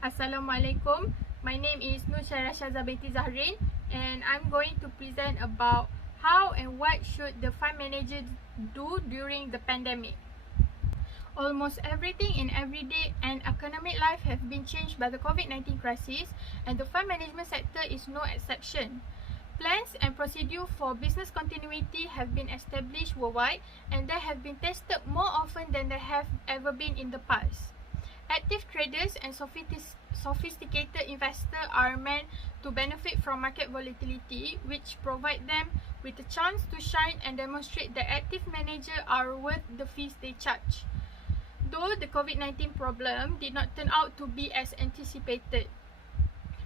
Assalamualaikum. My name is Nur Syarashaza Binti Zahrin and I'm going to present about how and what should the fund manager do during the pandemic. Almost everything in everyday and economic life have been changed by the COVID-19 crisis, and the fund management sector is no exception. Plans and procedures for business continuity have been established worldwide, and they have been tested more often than they have ever been in the past. Active traders and sophisticated investors are meant to benefit from market volatility, which provide them with a chance to shine and demonstrate that active managers are worth the fees they charge. Though the COVID-19 problem did not turn out to be as anticipated,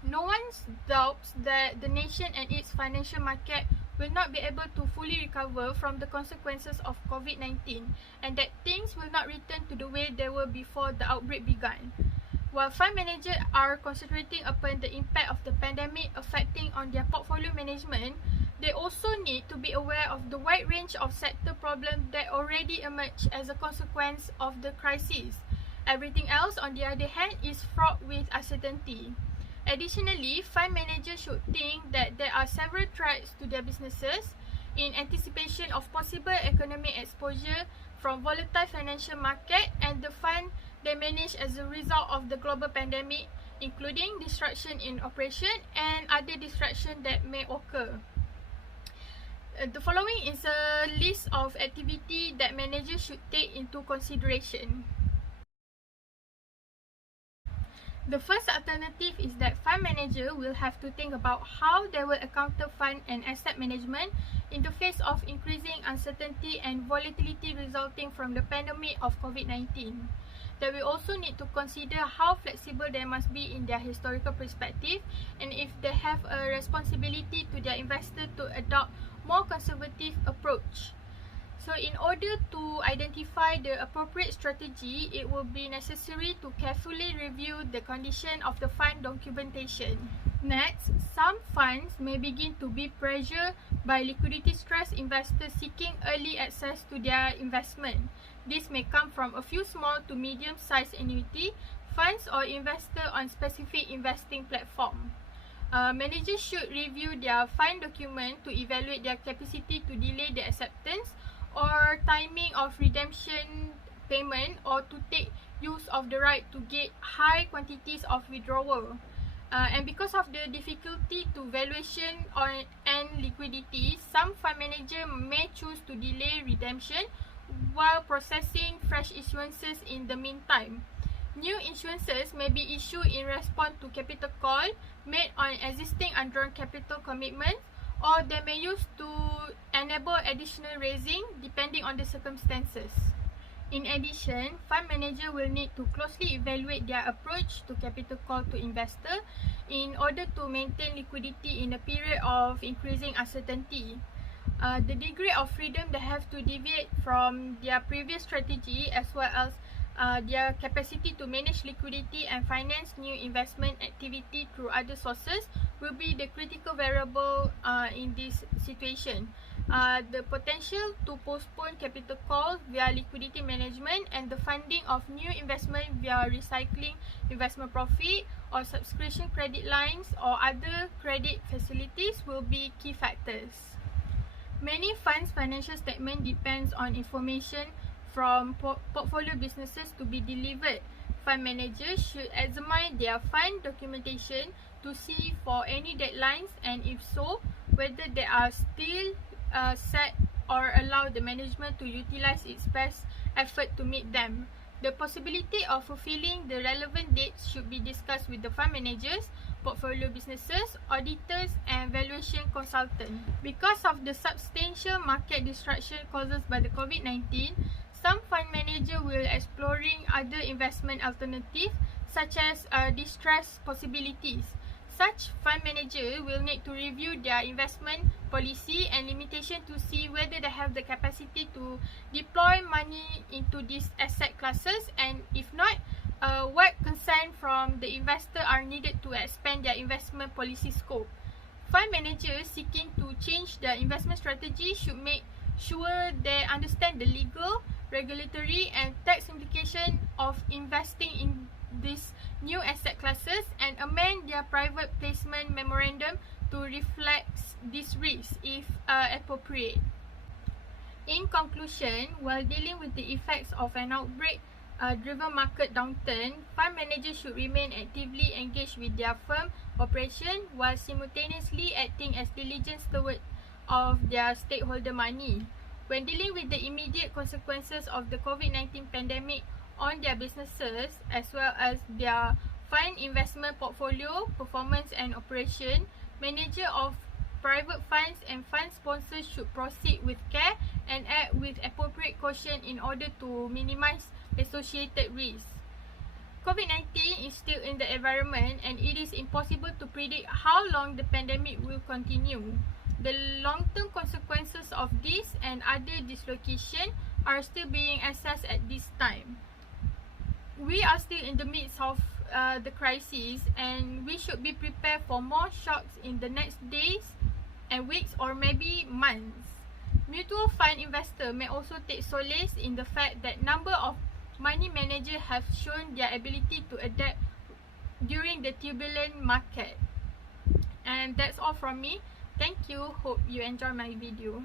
no one doubts that the nation and its financial market will not be able to fully recover from the consequences of COVID-19, and that things will not return to the way they were before the outbreak began. While fund managers are concentrating upon the impact of the pandemic affecting on their portfolio management, they also need to be aware of the wide range of sector problems that already emerged as a consequence of the crisis. Everything else, on the other hand, is fraught with uncertainty. Additionally, fund managers should think that there are several threats to their businesses in anticipation of possible economic exposure from volatile financial market and the fund they manage as a result of the global pandemic, including disruption in operation and other disruption that may occur. The following is a list of activities that managers should take into consideration. The first alternative is that fund manager will have to think about how they will encounter fund and asset management in the face of increasing uncertainty and volatility resulting from the pandemic of COVID-19. They will also need to consider how flexible they must be in their historical perspective, and if they have a responsibility to their investor to adopt more conservative approach. So in order to identify the appropriate strategy, it will be necessary to carefully review the condition of the fund documentation. Next, some funds may begin to be pressured by liquidity-stressed investors seeking early access to their investment. This may come from a few small to medium-sized annuity funds or investors on specific investing platforms. Managers should review their fund document to evaluate their capacity to delay the acceptance or timing of redemption payment, or to take use of the right to get high quantities of withdrawal. And because of the difficulty to valuation and liquidity, some fund manager may choose to delay redemption while processing fresh issuances in the meantime. New issuances may be issued in response to capital call made on existing undrawn capital commitments, or they may use to enable additional raising depending on the circumstances. In addition, fund manager will need to closely evaluate their approach to capital call to investor in order to maintain liquidity in a period of increasing uncertainty. The degree of freedom they have to deviate from their previous strategy, as well as their capacity to manage liquidity and finance new investment activity through other sources, will be the critical variable in this situation. The potential to postpone capital calls via liquidity management and the funding of new investment via recycling investment profit or subscription credit lines or other credit facilities will be key factors. Many funds' financial statement depends on information from portfolio businesses to be delivered. Fund managers should examine their fund documentation to see for any deadlines, and if so, whether they are still set or allow the management to utilize its best effort to meet them. The possibility of fulfilling the relevant dates should be discussed with the fund managers, portfolio businesses, auditors and valuation consultants. Because of the substantial market disruption caused by the COVID-19, some fund managers will exploring other investment alternatives such as distressed possibilities. Such fund managers will need to review their investment policy and limitation to see whether they have the capacity to deploy money into these asset classes, and if not, what consent from the investor are needed to expand their investment policy scope. Fund managers seeking to change their investment strategy should make sure they understand the legal, regulatory and tax implication of investing in these new asset classes and amend their private placement memorandum to reflect this risk if appropriate. In conclusion, while dealing with the effects of an outbreak-driven market downturn, fund managers should remain actively engaged with their firm operation while simultaneously acting as diligent stewards of their stakeholder money. When dealing with the immediate consequences of the COVID-19 pandemic on their businesses as well as their fund investment portfolio, performance and operation, manager of private funds and fund sponsors should proceed with care and act with appropriate caution in order to minimize associated risks. COVID-19 is still in the environment and it is impossible to predict how long the pandemic will continue. The long-term consequences of this and other dislocation are still being assessed at this time. We are still in the midst of the crisis and we should be prepared for more shocks in the next days and weeks or maybe months. Mutual fund investors may also take solace in the fact that number of money managers have shown their ability to adapt during the turbulent market. And that's all from me. Thank you. Hope you enjoy my video.